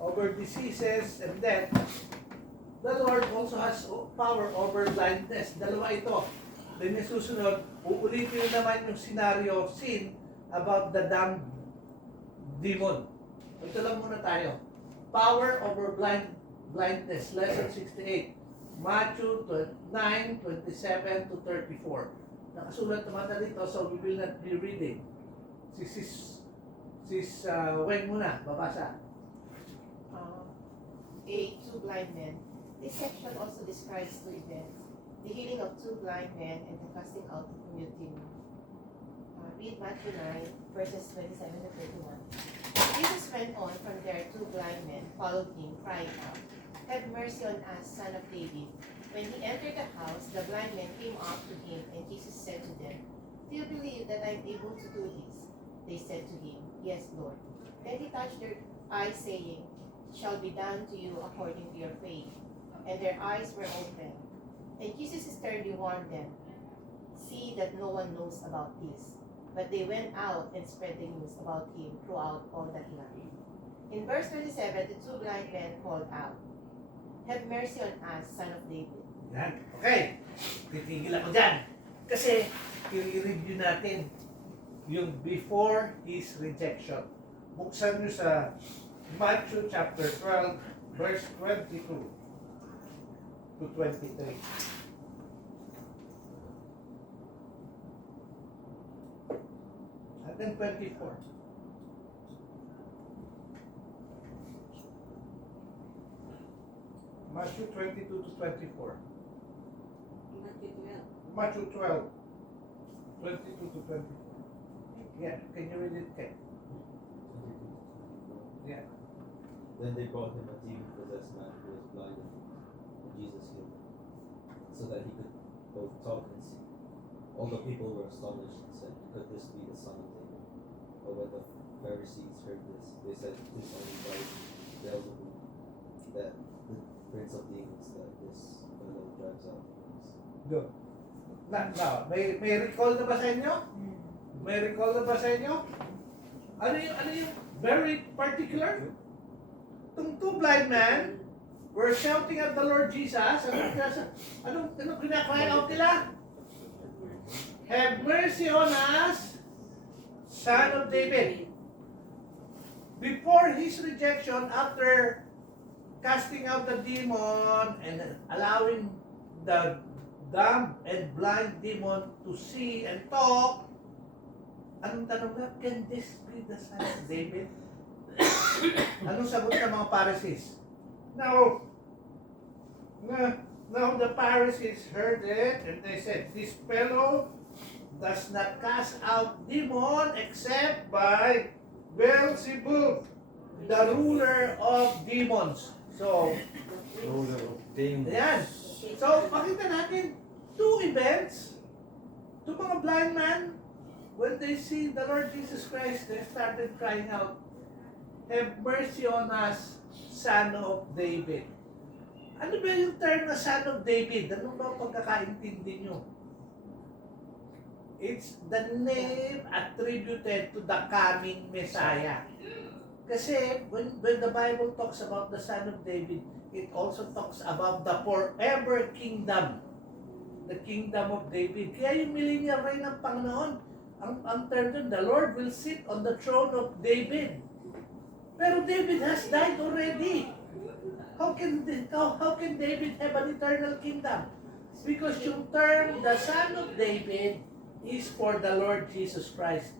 over diseases and death, the Lord also has power over blindness. Dalawa ito. Then yung susunod, uulitin nyo naman yung scenario, scene about the damned demon. Ito lang muna tayo. Power over blindness, lesson 68. Matthew 9:27 to 34. Nakasulat naman na dito, so we will not be reading. Sis Wen muna, babasa. Two blind men. This section also describes two events: the healing of two blind men and the casting out of the mute demon. Read Matthew 9, verses 27 to 31. Jesus went on from there. Two blind men followed him, crying out, "Have mercy on us, Son of David." When he entered the house, the blind men came up to him, and Jesus said to them, "Do you believe that I am able to do this?" They said to him, "Yes, Lord." Then he touched their eyes, saying, "It shall be done to you according to your faith." And their eyes were opened. And Jesus sternly warned them, "See that no one knows about this." But they went out and spread the news about him throughout all that land. In verse 27, the two blind men called out, "Have mercy on us, Son of David." Yan. Okay. Titigil ako dyan. Kasi, i-review natin yung before his rejection. Buksan nyo sa Matthew chapter 12, verse 22 to 23. At then 24. Matthew 22 to 24. Matthew 12, 22 to 24. Yeah, can you read it, Ken? Yeah. Then they brought him a demon-possessed man who was blind, and Jesus healed him, so that he could both talk and see. All the people were astonished and said, "Could this be the son of David?" But when the Pharisees heard this, they said, "It is only by Beelzebub, that the prince of demons, that this fellow drives out demons." Good. Now, may recall na ba sa inyo? May recall na ba sa inyo? Ano yung very particular? Itong two blind men were shouting at the Lord Jesus. Anong kinakry out nila? "Have mercy on us, Son of David." Before his rejection, after casting out the demon and allowing the dumb and blind demon to see and talk, anong tanong na? Can this be the Son of David? Anong sagot ng mga Pharisees? Now the Pharisees heard it and they said, "This fellow does not cast out demon except by Beelzebub, the ruler of demons." So, Ruler of demons. ayan. So, makita natin two events. Two mga blind men, when they see the Lord Jesus Christ, they started crying out, "Have mercy on us, Son of David." Ano ba yung term na Son of David? Ano ba ang pagkakaintindi nyo? It's the name attributed to the coming Messiah. Kasi when the Bible talks about the Son of David, it also talks about the forever kingdom. The kingdom of David. Kaya yung millennial reign ng Panginoon, ang term dun, the Lord will sit on the throne of David. Pero David has died already. How can David have an eternal kingdom? Because yung term, the Son of David, is for the Lord Jesus Christ.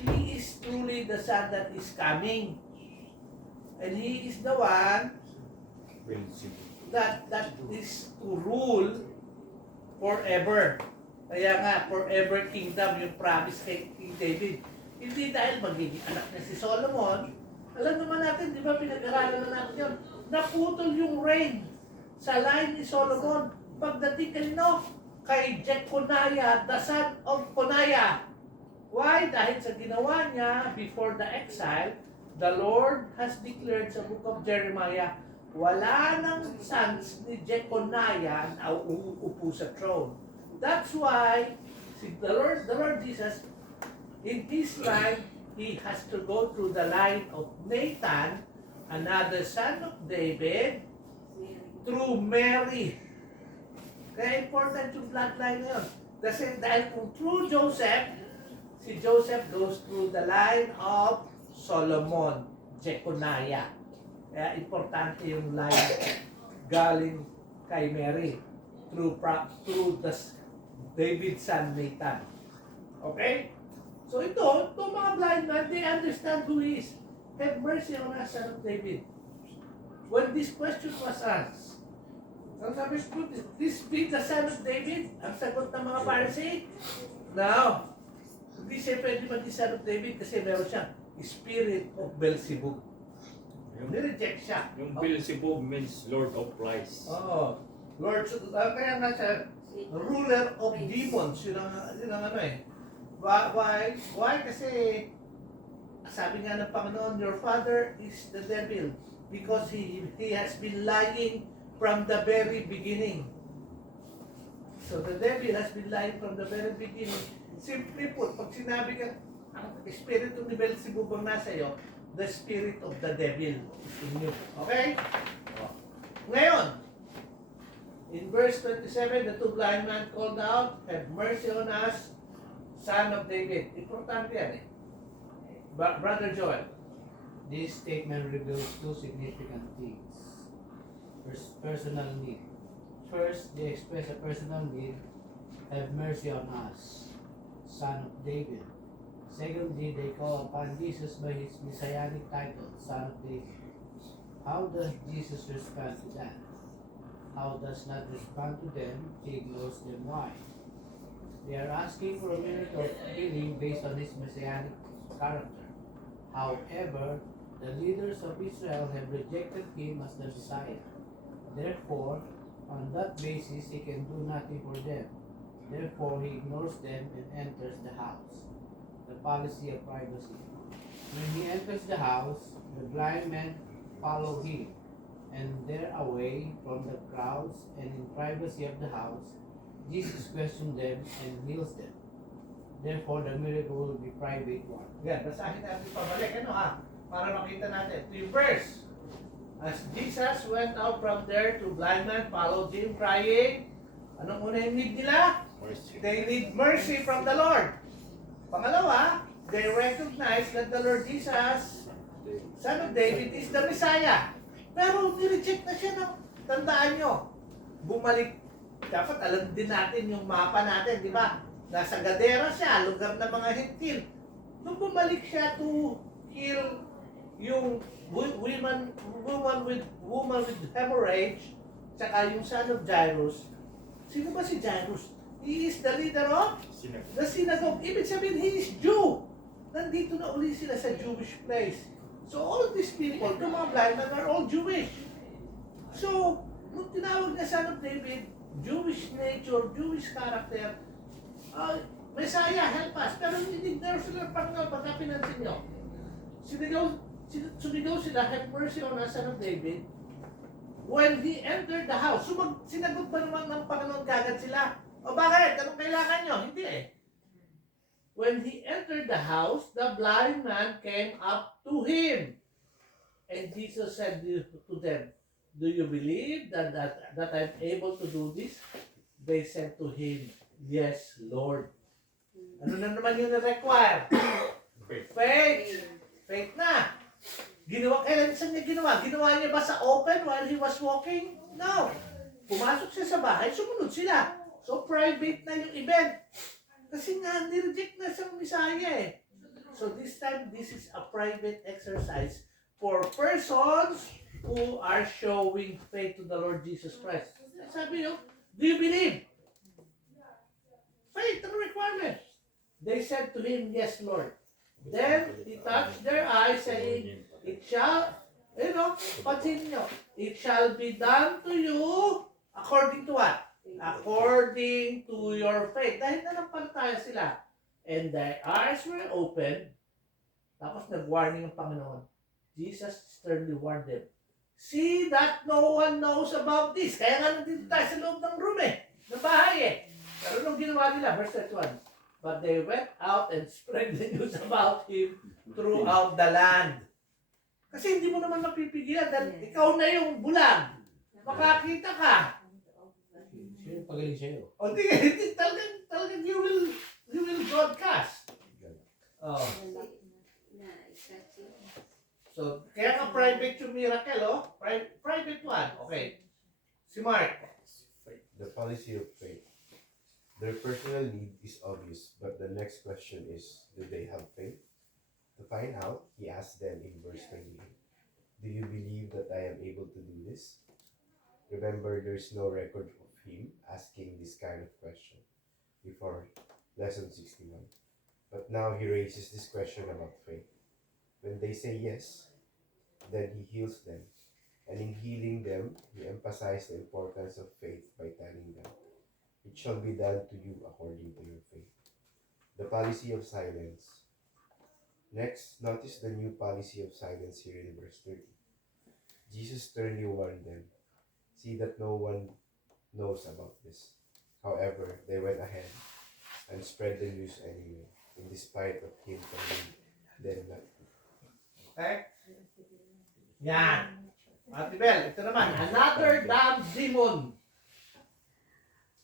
He is truly the Son that is coming. And He is the one that is to rule forever. Kaya nga, forever kingdom, yung promise kay King David. Hindi dahil magiging anak niya si Solomon. Alam naman natin, di ba, pinag-aralan na natin yun. Naputol yung reign sa line ni Solomon. Pagdating kanino? Kay Jeconiah, the son of Coniah. Why? Dahil sa ginawa niya before the exile, the Lord has declared sa book of Jeremiah, wala nang sons ni Jeconiah na uupo sa throne. That's why the Lord Jesus, in his line, he has to go through the line of Nathan another son of David through Mary. Kaya important yung bloodline na yun. Kasi dahil kung through Joseph, si Joseph goes through the line of Solomon, Jeconiah. Kaya importante yung line galing kay Mary through the David's son Nathan. Okay? So ito mga blind man, they understand who he is. Have mercy on us, son of David. When this question was asked, ang sabi ko, this be the son of David? Ang sagot ng mga Pharisee? No. Hindi siya pwede maging son of David kasi meron siyang spirit of Beelzebub. Nireject siya. Yung Beelzebub means Lord of Lies. Oo. Lord, kaya nga siya, ruler of demons. Yun ang ano eh. Why? Why? Kasi sabi nga ng Panginoon, your father is the devil because he has been lying from the very beginning. So the devil has been lying from the very beginning. Simply put, pag sinabi ka, ang espiritu ni Beelzebub ang nasa iyo, the spirit of the devil is in you. Okay? Ngayon, in verse 27, the two blind men called out, have mercy on us, son of David. Importante yan eh. Brother Joel. This statement reveals two significant things. First, personal need. First, they express a personal need, have mercy on us, son of David. Secondly, they call upon Jesus by his messianic title, son of David. How does Jesus respond to that? How does not respond to them? He ignores them. Why? They are asking for a miracle of healing based on his messianic character. However, the leaders of Israel have rejected him as the Messiah. Therefore, on that basis, he can do nothing for them. Therefore, he ignores them and enters the house. The policy of privacy. When he enters the house, the blind men follow him, and they're away from the crowds and in privacy of the house. Jesus questions them and heals them. Therefore, the miracle will be private one. Yan, basahin natin pabalik. Ano ha? Para makita natin. Ito yung verse. As Jesus went out from there, two blind men followed him, crying. Anong una yung need nila? Mercy. They need mercy from the Lord. Pangalawa, they recognize that the Lord Jesus, son of David, is the Messiah. Pero nireject na siya ng, tandaan nyo, bumalik, dapat alam din natin yung mapa natin, di ba? Nasa Gadara siya, lugar ng mga Hentil. Nung bumalik siya to heal yung woman with hemorrhage, tsaka yung son of Jairus. Sino ba si Jairus? He is the leader of the synagogue. Ibig sabihin, he is Jew. Nandito na uli sila sa Jewish place. So all these people, the mga blind men are all Jewish. So, nung tinawag na son of David, Jewish nature, Jewish character, Messiah, help us. Pero hindi na sila Panginoon, pagka pinansin nyo. Sumigaw sila, have mercy on us, son of David. When he entered the house, sinagot ba naman ng Panginoon kagad sila? O bakit? Anong kailangan nyo? Hindi eh. When he entered the house, the blind man came up to him. And Jesus said to them, do you believe that I'm able to do this? They said to him, yes, Lord. Ano na naman yung na-require? Faith. Faith na. Kailan niya ginawa? Ginawa niya ba sa open while he was walking? No. Pumasok siya sa bahay, sumunod sila. So private na yung event. Kasi nga, nireject na siyang Messiah eh. So this time, this is a private exercise for persons who are showing faith to the Lord Jesus Christ. Sabi nyo, do you believe? Faith, ang requirement. They said to him, yes, Lord. Then he touched their eyes, saying, it shall, pansin nyo, it shall be done to you according to what? According to your faith. Dahil nanampalataya sila. And their eyes were open. Tapos nag-warning ang Panginoon. Jesus sternly warned them. See that no one knows about this. Kaya nga nandito tayo sa loob ng room ng bahay Pero nung ginawa nila, verse 31, but they went out and spread the news about him throughout the land. Kasi hindi mo naman mapipigilan dahil Yes. ikaw na yung bulag. Makakita ka. Sino pagaling sa'yo? O di, talagang you will broadcast. Oh. So, kaya nga private yung miracle, oh. Private one. Okay. Si Mark. The policy of faith. Their personal need is obvious, but the next question is, do they have faith? To find out, he asked them in verse 28, do you believe that I am able to do this? Remember, there's no record of him asking this kind of question before lesson 61. But now he raises this question about faith. When they say yes, then he heals them. And in healing them, he emphasized the importance of faith by telling them, it shall be done to you according to your faith. The policy of silence. Next, notice the new policy of silence here in verse 30. Jesus sternly warned them, see that no one knows about this. However, they went ahead and spread the news anyway, in despite of him telling them not to. Okay? Yan. Ate Bel, ito naman. Another damn demon.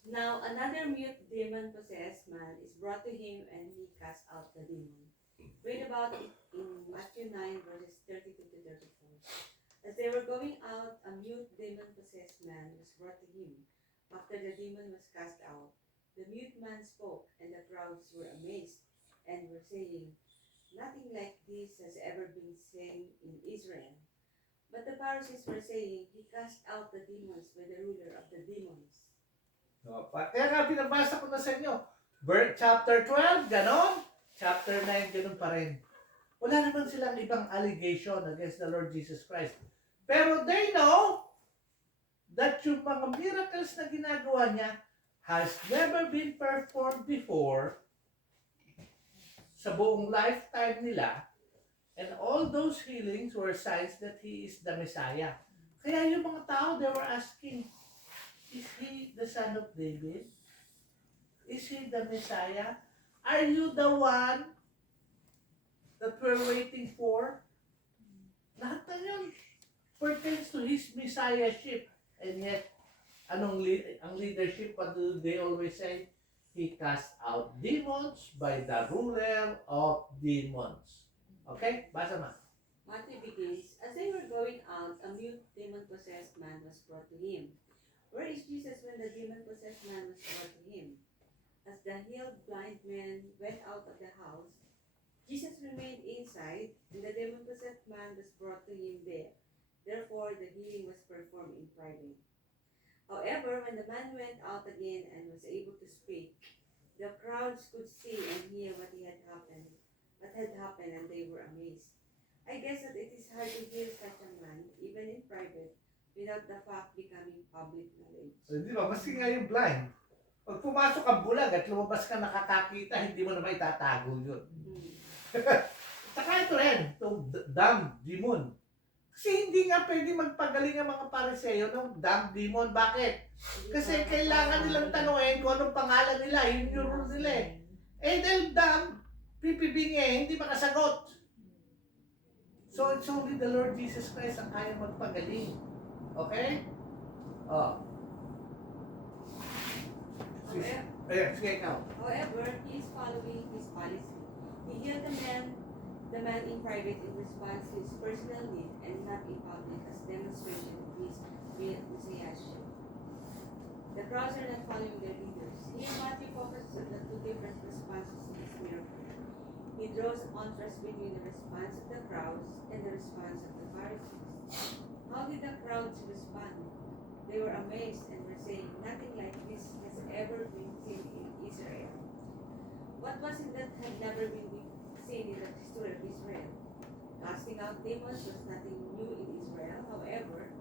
Now another mute demon-possessed man is brought to him, and he cast out the demon. Read about it in Matthew 9, verses 32 to 34. As they were going out, a mute demon-possessed man was brought to him. After the demon was cast out, the mute man spoke, and the crowds were amazed, and were saying, nothing like this has ever been seen in Israel. But the Pharisees were saying, he cast out the demons by the ruler of the demons. Kaya nga binabasa ko na sa inyo. Chapter 12, ganon. Chapter 9, ganon pa rin. Wala naman silang ibang allegation against the Lord Jesus Christ. Pero they know that yung mga miracles na ginagawa niya has never been performed before sa buong lifetime nila. And all those healings were signs that He is the Messiah. Kaya yung mga tao, they were asking, is He the Son of David? Is He the Messiah? Are you the one that we're waiting for? Lahat na yun pertains to His Messiahship. And yet, ang leadership, what do they always say? He cast out demons by the ruler of demons. Okay? Basa ma. Matthew begins, as they were going out, a mute demon-possessed man was brought to him. Where is Jesus when the demon-possessed man was brought to him? As the healed blind man went out of the house, Jesus remained inside, and the demon-possessed man was brought to him there. Therefore, the healing was performed in private. However, when the man went out again and was able to speak, the crowds could see and hear what had happened, and they were amazed. I guess that it is hard to heal such a man, even in private, without the fact becoming public knowledge. So, di ba? Maski nga yung blind. Pag pumasok ang bulag at lumabas ka nakakakita, hindi mo na may tatago yun. Saka ito rin, itong damn demon. Kasi hindi nga pwede magpagaling ang mga Pariseo ng damn demon. Bakit? Kasi kailangan nilang tanungin kung anong pangalan nila, yun yung rule nila eh. Eh dahil damn, pipibingi eh, hindi makasagot. So it's only the Lord Jesus Christ ang kaya magpagaling. Okay? Oh. Ayan, sige ikaw. However, he is following his policy. He healed the man in private in response to his personal need and not in public as demonstration of his real messiahship. The crowds are not following their leaders. Here, Matthew focuses on the two different responses to this miracle. He draws a contrast between the response of the crowds and the response of the Pharisees. How did the crowds respond? They were amazed and were saying, nothing like this has ever been seen in Israel. What was it that had never been seen in the history of Israel? Casting out demons was nothing new in Israel. However,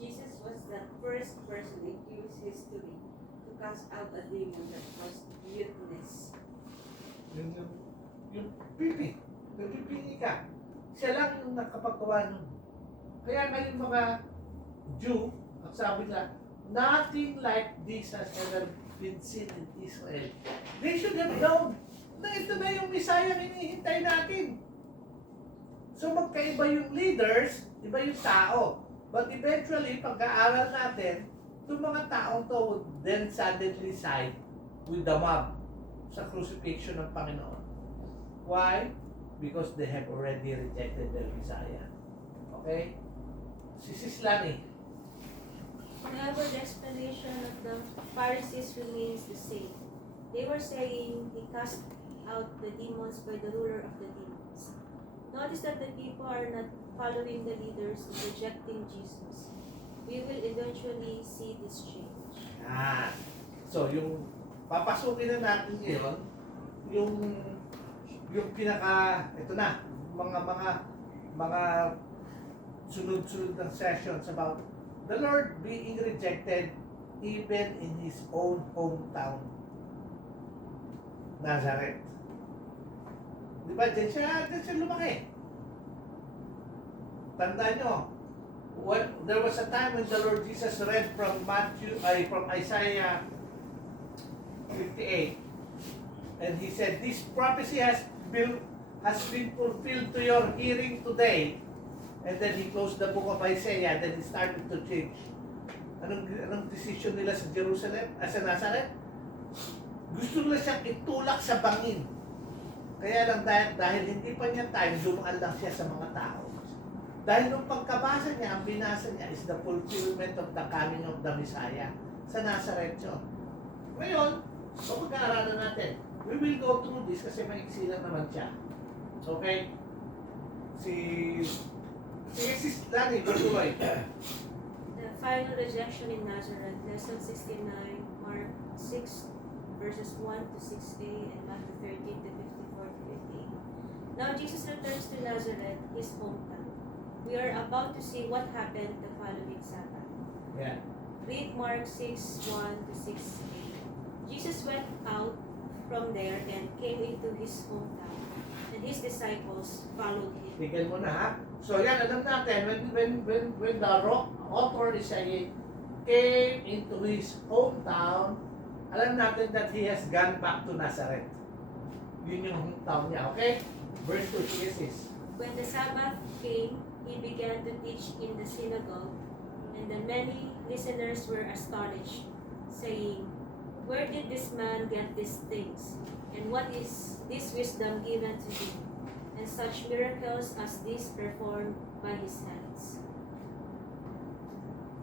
Jesus was the first person in Jewish history to cast out a demon that was muteness. Yung pipi, nagpipingi ka. Siya lang yung nakapagawa nun. Kaya ngayong mga Jew, ang sabi nila, nothing like this has ever been seen in Israel. They should have known na ito na yung Messiah na hinihintay natin. So magkaiba yung leaders, iba yung tao. But eventually, pag-aaral natin, itong mga taong to would then suddenly side with the mob sa crucifixion ng Panginoon. Why? Because they have already rejected their Messiah. Okay? Si Sislani. However, the explanation of the Pharisees remains the same. They were saying he cast out the demons by the ruler of the demons. Notice that the people are not following the leaders and rejecting Jesus. We will eventually see this change. Ah. So, yung papasukin na natin ngayon, yung pinaka, ito na, mga sunod-sunod ng sessions about the Lord being rejected even in His own hometown, Nazareth. Di ba? Diyan siya lumaki. Tandaan nyo, there was a time when the Lord Jesus read from Isaiah 58, and He said, "This prophecy has been fulfilled to your hearing today." And then He closed the book of Isaiah, then He started to change. Anong decision nila sa Jerusalem, sa Nazareth? Gusto nila siyang itulak sa bangin. Kaya lang dahil hindi pa niya time, dumaan lang siya sa mga tao. Dahil nung pagkabasa niya, ang binasa niya is the fulfillment of the coming of the Messiah sa Nazareth yun. Ngayon, pag-aaralan natin, we will go through this kasi maiksi lang naman siya. Okay? Si Lani, tuloy. The final rejection in Nazareth, lesson 69, Mark 6, verses 1 to 6a, and Matthew 13 to 54 to 58. Now Jesus returns to Nazareth, his hometown. We are about to see what happened the following Sabbath. Yeah. Read Mark 6, 1 to 6a. Jesus went out from there and came into his hometown, and his disciples followed him. Tigil mo na ha. So yan, alam natin, when the author is saying, came into his hometown, alam natin that he has gone back to Nazareth. Yun yung hometown niya, okay? Verse 2, sige sis. When the Sabbath came, he began to teach in the synagogue, and the many listeners were astonished, saying, "Where did this man get these things? And what is this wisdom given to him? And such miracles as these performed by his hands."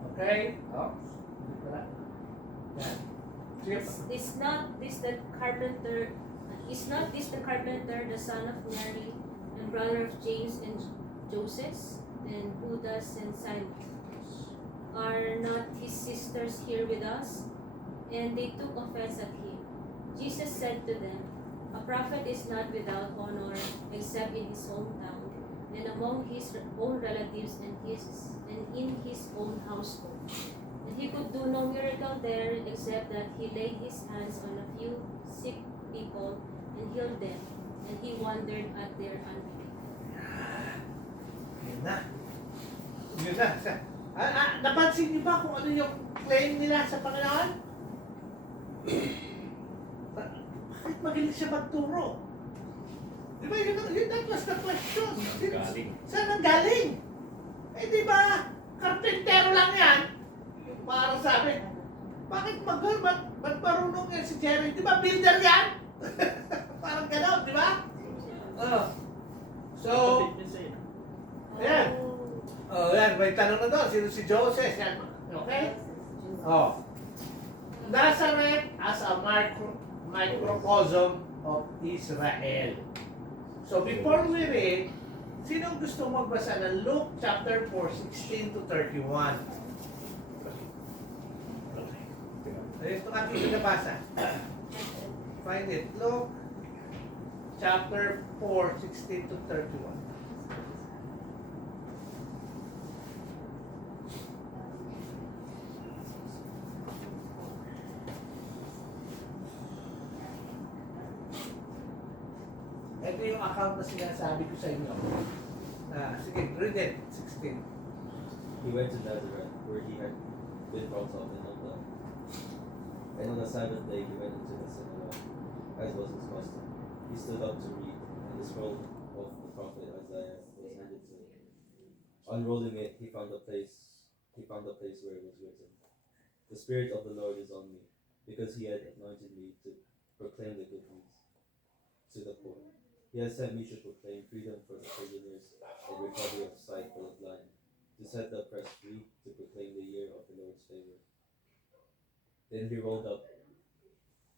Okay? Oh. Wala. Yan. Sige. Is not this the carpenter, the son of Mary, and brother of James and Joseph, and Judas and Simon? Are not his sisters here with us? And they took offense at him. Jesus said to them, "A prophet is not without honor except in his hometown, and among his own relatives and in his own household." And he could do no miracle there except that he laid his hands on a few sick people and healed them, and he wondered at their unbelief. Yun na. Yun na. Napansin niyo ba kung ano yung claim nila sa Panginoon? Bakit magaling siya magturo? Di ba that was the question. Galing. Saan ang galing? Eh di ba, karpentero lang yan. Para sa amin, bakit ba't marunong yan si Jerry? Di ba builder yan? Parang gano'n, di ba? So, ayan. Oh, yan, may tanong na doon. Sino si Joseph? Yan. Okay? Oh. Nazareth as a microcosm of Israel. So before we read, sinong gusto magbasa ng Luke chapter 4, 16 to 31? Ito ating binabasa. Find it. Luke chapter 4, 16 to 31. Ito yung account na sinasabi ko sa inyo. Sige, read it. 16. He went to Nazareth, where he had been brought up in all that. And on the Sabbath day he went into the synagogue, as was his custom. He stood up to read, and the scroll of the prophet Isaiah was open. Unrolling it, he found the place. He found the place where it was written, "The Spirit of the Lord is on me, because He had anointed me to proclaim the good news to the poor. He has sent me to proclaim freedom for the prisoners and recovery of sight for the blind, to set the oppressed free, to proclaim the year of the Lord's favor." Then he rolled up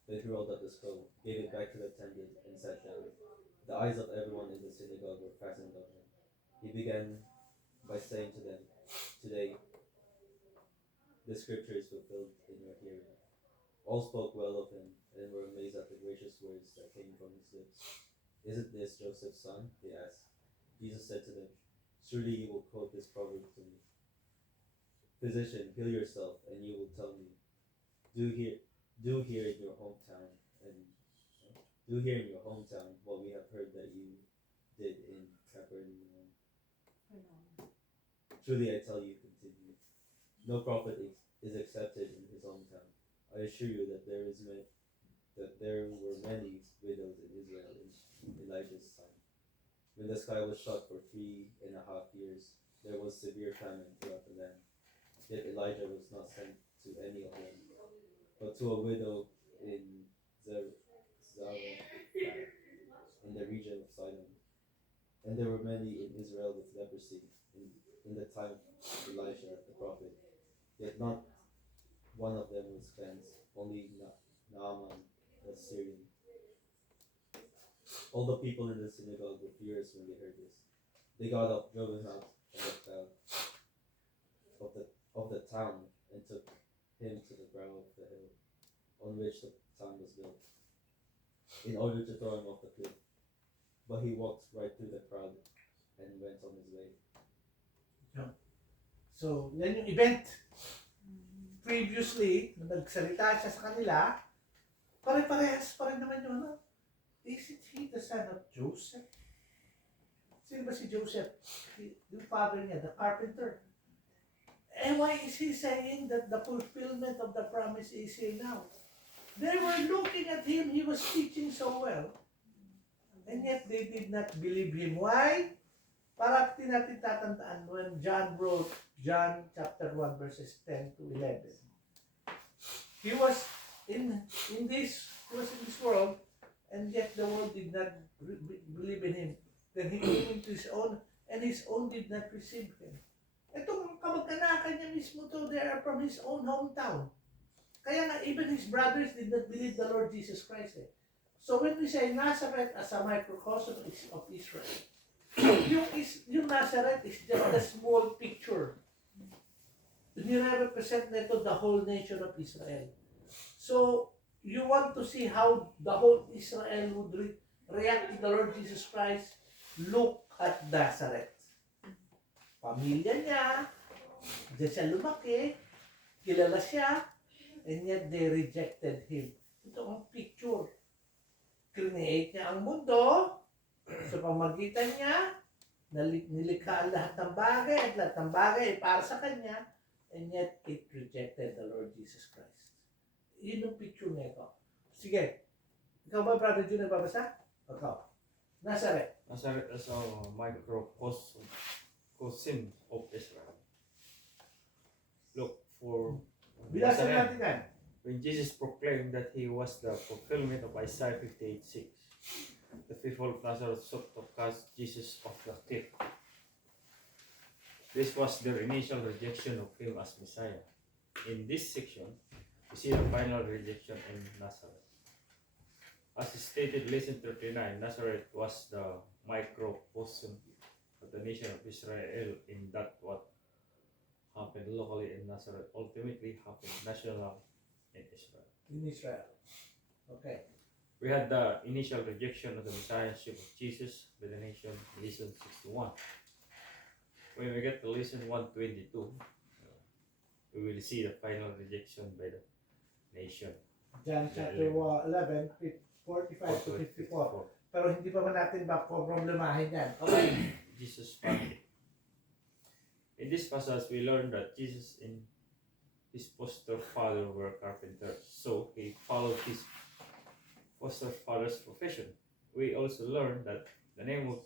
the scroll, gave it back to the attendant, and sat down. The eyes of everyone in the synagogue were fastened on him. He began by saying to them, "Today, the scripture is fulfilled in your hearing." All spoke well of him and were amazed at the gracious words that came from his lips. "Isn't this Joseph's son?" they asked. Jesus said to them, "Surely you will quote this proverb to me: 'Physician, heal yourself,' and you will tell me, 'Do here in your hometown, and do here in your hometown what we have heard that you did in Capernaum.' Truly I tell you," continued, "no prophet is accepted in his hometown. I assure you that there were many widows in Israel in Elijah's time. When the sky was shut for 3.5 years, there was severe famine throughout the land. Yet Elijah was not sent to any of them, but to a widow in Zarephath, in the region of Sidon. And there were many in Israel with leprosy in the time of Elisha the prophet. Yet not one of them was cleansed, only Naaman the Syrian." All the people in the synagogue were furious when they heard this. They got up, drove him out of the town, and took him to the brow of the hill on which the town was built, in order to throw him off the cliff. But he walked right through the crowd and went on his way. So, yan yung event. Previously, nung nagsalita siya sa kanila, pare-parehas pa rin naman yun. Ano? Isn't he the son of Joseph? Sino ba si Joseph? Yung father niya, the carpenter. And why is he saying that the fulfillment of the promise is here now? They were looking at him, he was teaching so well. And yet they did not believe him. Why? Para natin tatandaan when John wrote John chapter 1 verses 10 to 11. He was in this world, and yet the world did not believe in him. Then he came into his own, and his own did not receive him. Itong kamag-anakan niya mismo to, they are from his own hometown. Kaya nga, even his brothers did not believe the Lord Jesus Christ. So when we say Nazareth as a microcosm of Israel, yung Nazareth is just a small picture. Nire-represent nito the whole nation of Israel. So, you want to see how the whole Israel would react to the Lord Jesus Christ? Look at Nazareth. Pamilya niya, diyan siya lumaki, kilala siya, and yet they rejected him. Ito ang picture. Create niya ang mundo, sa pamagitan niya, nilikha ang lahat ng bagay, at lahat ng bagay ay para sa kanya, and yet it rejected the Lord Jesus Christ. Yun yung picture nito. Sige, ikaw ba, Brother Jun, nagbabasa? Ikaw. Nazareth. Nazareth as a microcosm of Israel. Look for Bilasan natin yan. when Jesus proclaimed that he was the fulfillment of Isaiah 58:6. The people of Nazareth sought to cast Jesus off the cliff. This was their initial rejection of him as Messiah. In this section, we see the final rejection in Nazareth. As stated, lesson 39, Nazareth was the microcosm of the nation of Israel, in that what happened locally in Nazareth ultimately happened national in Israel. In Israel. Okay. We had the initial rejection of the messiahship of Jesus by the nation, lesson 61. When we get to lesson 122, we will see the final rejection by the nation. John chapter 11, 45 to 54. Pero hindi pa man natin ba problemahin yan. Okay. Jesus' family. In this passage, we learn that Jesus and his foster father were carpenters, so he followed his foster father's profession. We also learn that the name of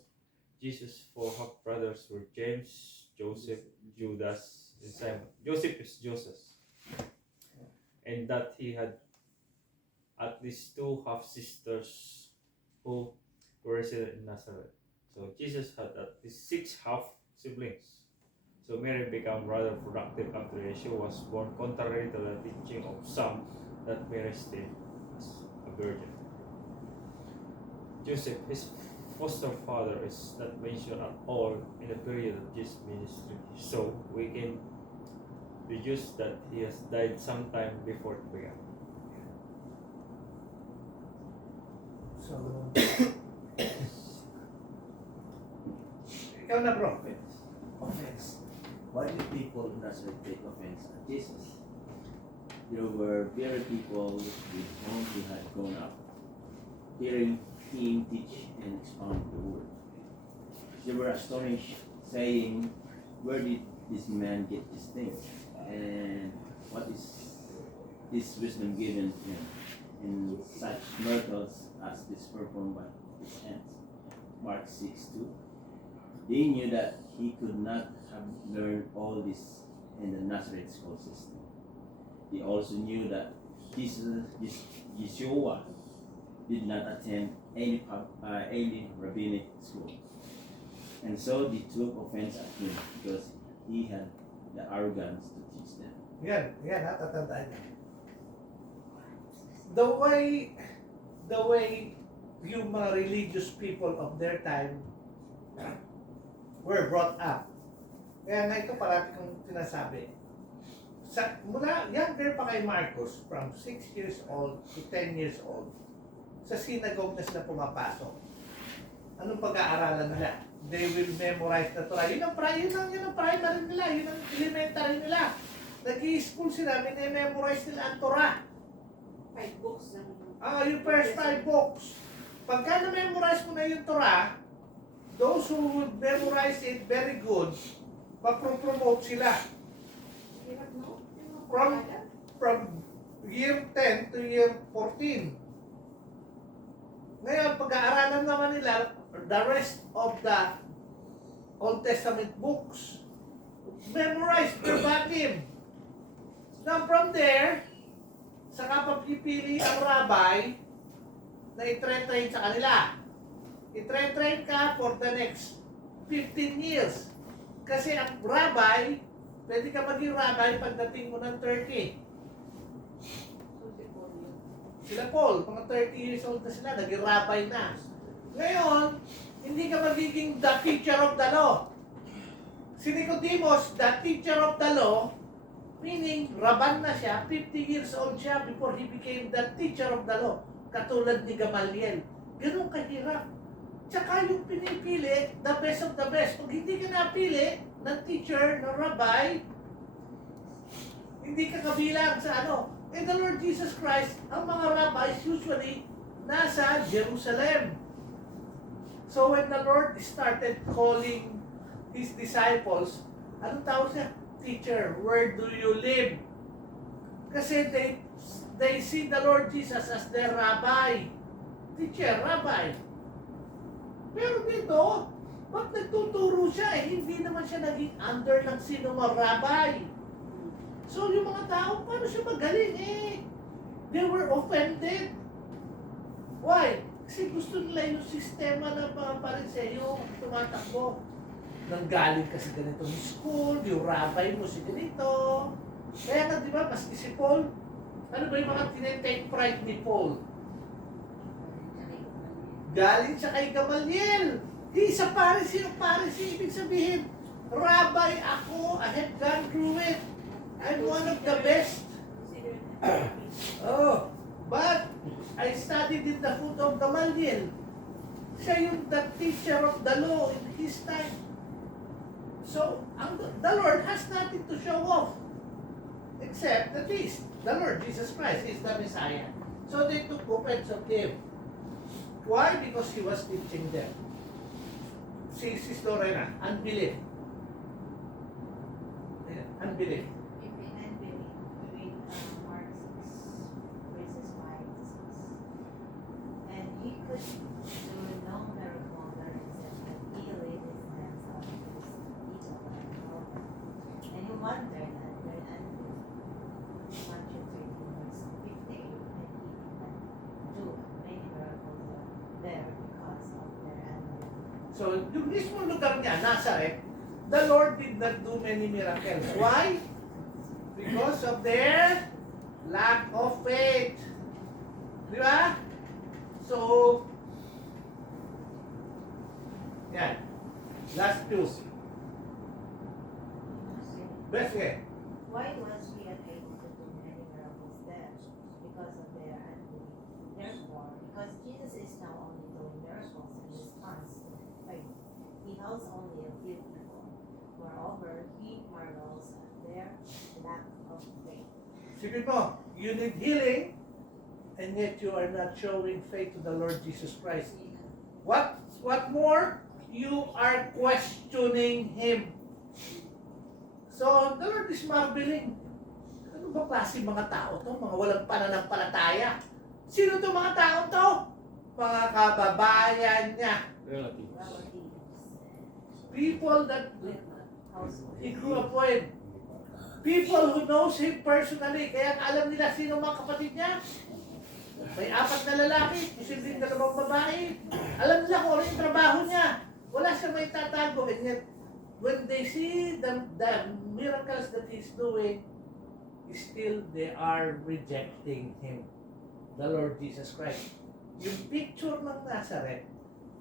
Jesus' four half brothers were James, Joseph, Judas, and Simon. Joseph is Joseph. And that he had at least 2 half sisters who were resident in Nazareth. So Jesus had at least 6 half siblings. So Mary became rather productive after Yeshua was born, contrary to the teaching of some that Mary stayed as a virgin. Joseph, his foster father, is not mentioned at all in the period of Jesus' ministry. So we can deduce that he has died sometime before it began. So, ikaw na bro. Offense. Why did people in Nazareth take offense at Jesus? There were very people with whom he had grown up, hearing him teach and expound the word. They were astonished, saying, "Where did this man get these things? And what is this wisdom given him in such miracles as this performed by his hands?" Mark 6:2. They knew that he could not have learned all this in the Nazareth school system. They also knew that Yeshua did not attend any rabbinic school. And so they took offense at him because he had the arrogance to teach them. Yan, tatandaan niyo. The way yung mga religious people of their time were brought up. Kaya nga ito parati kong sinasabi. Mula younger pa kay Marcos, from 6 years old to 10 years old, sa synagogue na sila pumapasok. Anong pag-aaralan nila? They will memorize the Torah. Yun ang primary nila, yun ang elementary nila. Nag-i-school sila, memorize nila ang Torah. 5 books lang. Yung first 5 books. Pagka na-memorize mo na yung Torah, those who would memorize it very good, papropromote sila. Hirap, no? From year 10 to year 14. Ngayon, pag-aaralan naman nila the rest of the Old Testament books. Memorize verbatim. Now from there, saka papipili ang rabbi na i-train sa kanila. I-train ka for the next 15 years. Kasi ang rabbi, pwede ka maging rabbi pagdating mo ng 30. Sila Paul, mga 30 years old na sila, naging rabbi na. Ngayon, hindi ka magiging the teacher of the law. Si Nicodemus, the teacher of the law, meaning raban na siya, 50 years old siya before he became the teacher of the law. Katulad ni Gamaliel. Ganun kahirap. Tsaka yung pinipili, the best of the best. Pag hindi ka napili ng teacher, ng rabbi, hindi ka kabilang sa ano. And the Lord Jesus Christ, ang mga rabbis usually nasa Jerusalem. So when the Lord started calling His disciples, anong tawag siya? Teacher, where do you live? Kasi they see the Lord Jesus as their rabbi. Teacher, rabbi. Pero dito, pag nagtuturo siya, hindi naman siya naging under ng sino mga rabbi. So yung mga tao, paano siya magaling they were offended. Why? Kasi gusto nila yung sistema ng mga Pariseo tumatakbo. Nanggaling kasi ganito ni school, yung rabbi mo si ganito. Kaya nga di ba, maski si Paul, ano ba yung mga tinetake pride ni Paul? Galing siya kay Gamaliel. He's a Pharisee of Pharisee. Ibig sabihin, rabbi ako, I have gone through it. I'm one of the best. But I studied in the foot of Gamaliel. Siya yung the teacher of the law in his time. So, the Lord has nothing to show off. Except that the Lord Jesus Christ is the Messiah. So they took offense of him. Why? Because he was teaching them. Sis Lorena, unbelief. Unbelief. If in unbelief, we read Mark 6, verses 5 to 6. And he could do no miracle there except that he laid his hands on his little and wondered at their unbelief. Matthew 13, verse 58, and he did not do many miracles there because of their unbelief. So, yung mismo lugar niya, Nazareth, the Lord did not do many miracles. Why? Because of their lack of faith. Di ba? So, yan. Last two. Best way. Why was he unable to do many miracles there? Because of their unbelief. Therefore, because Jesus is now only doing miracles in response to faith, he heals only a few people. Moreover, he marvels at their lack of faith. Sige mo, you need healing, and yet you are not showing faith to the Lord Jesus Christ. What more? You are questioning Him. So, the Lord is marveling. Ano ba klase mga tao to? Mga walang pananampalataya. Sino to mga tao to? Mga kababayan niya. Relatives. Relatives, People that household. he grew up with. People who knows him personally. Kaya alam nila sino mga kapatid niya. May 4 na lalaki, posibleng 2 babae. Alam nila kung ano yung trabaho niya. Wala siya may tatago. And yet, when they see the miracles that he's doing, still they are rejecting him. The Lord Jesus Christ. Yung picture ng Nazareth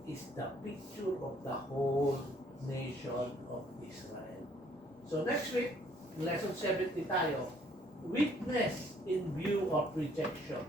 is the picture of the whole nation of Israel. So next week, lesson 70 tayo, witness in view of rejection.